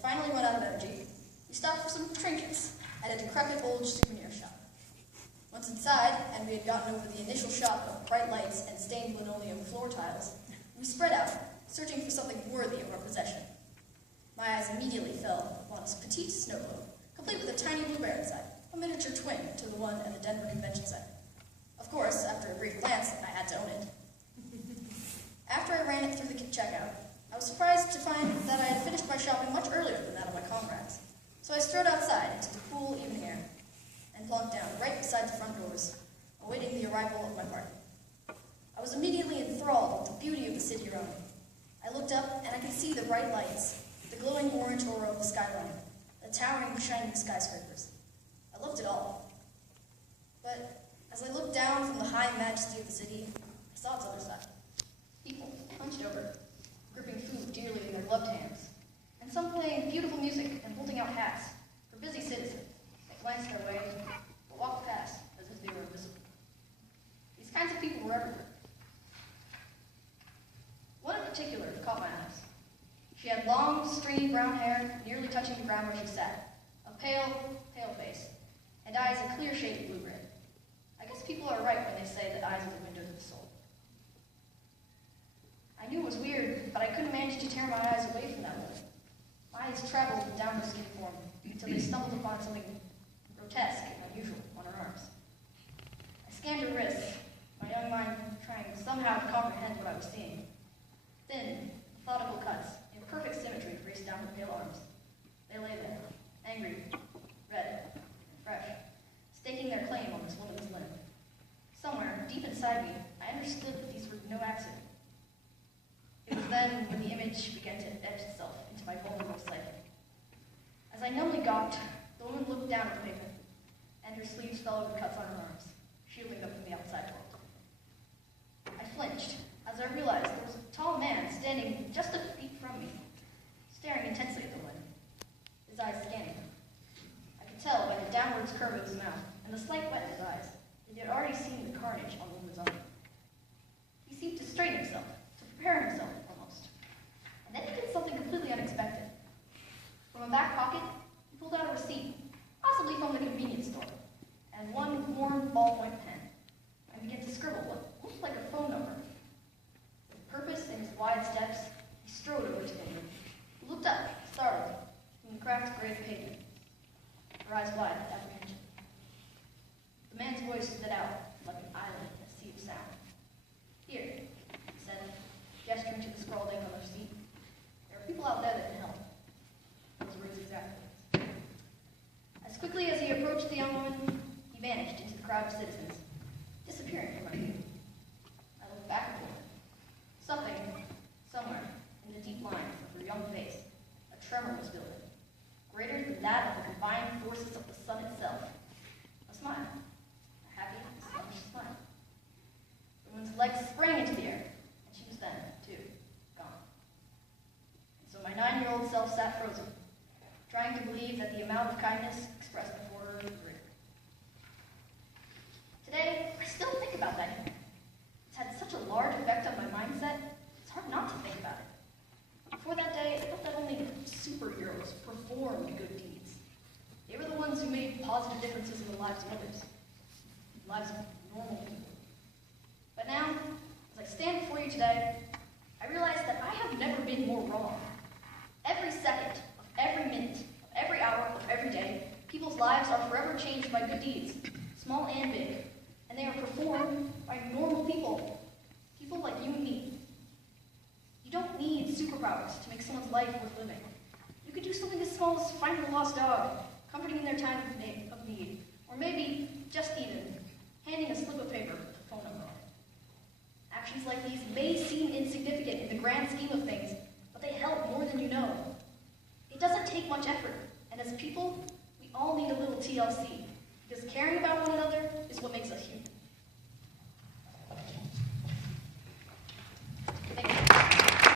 finally run out of energy, we stopped for some trinkets at a decrepit old souvenir shop. Once inside, and we had gotten over the initial shock of bright lights and stained linoleum floor tiles, we spread out, searching for something worthy of our possession. My eyes immediately fell upon a petite snow globe, complete with a tiny blue bear inside, a miniature twin to the one at the Denver Convention Center. Of course, after a brief glance, I had to own it. After I ran it through the checkout, I was surprised to find that I had finished my shopping much earlier than that of my comrades. So I strode outside into the cool evening air and plunked down right beside the front doors, awaiting the arrival of my party. I was immediately enthralled with the beauty of the city around me. I looked up and I could see the bright lights, the glowing orange aura of the skyline, the towering, shining skyscrapers. I loved it all. But as I looked down from the high majesty of the city, I saw its other side. People, hunched over, gripping food dearly in their gloved hands, and some playing beautiful music and holding out hats for busy citizens that glanced our way but walked past as if they were invisible. These kinds of people were everywhere. One in particular caught my eyes. She had long, stringy brown hair nearly touching the ground where she sat, a pale, pale face, and eyes a clear shade of blue-red. I guess people are right when they say that eyes are the windows of the soul. I knew it was weird, but I couldn't manage to tear my eyes away from that woman. My eyes traveled down her skin form until they stumbled upon something grotesque and unusual on her arms. I scanned her wrists, my young mind trying somehow to comprehend what I was seeing. Thin, methodical cuts, in perfect symmetry, raced down her pale arms. They lay there, angry, red, and fresh, staking their claim on this woman's limb. Somewhere, deep inside me, I understood that these were no accident. It was then when the image began to etch itself into my vulnerable psyche. As I numbly gawked, the woman looked down at the pavement, and her sleeves fell over the cuts on her arms, shielding them from the outside world. I flinched as I realized there was a tall man standing just a feet from me, staring intensely at the woman, his eyes scanning her. I could tell by the downwards curve of his mouth and the slight wet in his eyes that he had already seen the carnage on the woman's arm. He seemed to straighten himself, to prepare himself almost. And then he did something completely unexpected. From a back pocket, he pulled out a receipt, possibly from the convenience store, and one worn ballpoint pen, and began to scribble what looked like a phone number. With purpose in his wide steps, he strode over to the woman, who looked up, startled, from the cracked gray pavement, her eyes wide with apprehension. The man's voice stood out like an island in a sea of sound. "Here," he said, gesturing to the scrawled ink on the receipt. "There are people out there that can help." Those words exactly. As quickly as he approached the young woman, he vanished into the crowd of citizens, disappearing from my view. I looked back at the woman. Something, somewhere, in the deep lines of her young face, a tremor was building, greater than that of the combined forces of the sun itself. A smile. A happy, astonished smile. The woman's legs sprang into the air, and she was then, too, gone. And so my 9-year-old self sat frozen, trying to believe that the amount of kindness expressed before her was great. Today, I still think about that evening. It's had such a large effect on my mindset, it's hard not to think about it. Before that day, I felt that only superheroes performed good deeds. They were the ones who made positive differences in the lives of others, the lives of normal people. But now, as I stand before you today, I realize that I have never been more wrong. Every second of every minute, of every hour, of every day, people's lives are forever changed by good deeds, small and big, and they are performed by normal people, people like you and me. You don't need superpowers to make someone's life worth living. You could do something as small as finding a lost dog, comforting in their time of need, or maybe, just even, handing a slip of paper with a phone number on it. Actions like these may seem insignificant in the grand scheme of things, but they help more than you know. It doesn't take much effort, and as people, we all need a little TLC, because caring about one another is what makes us human.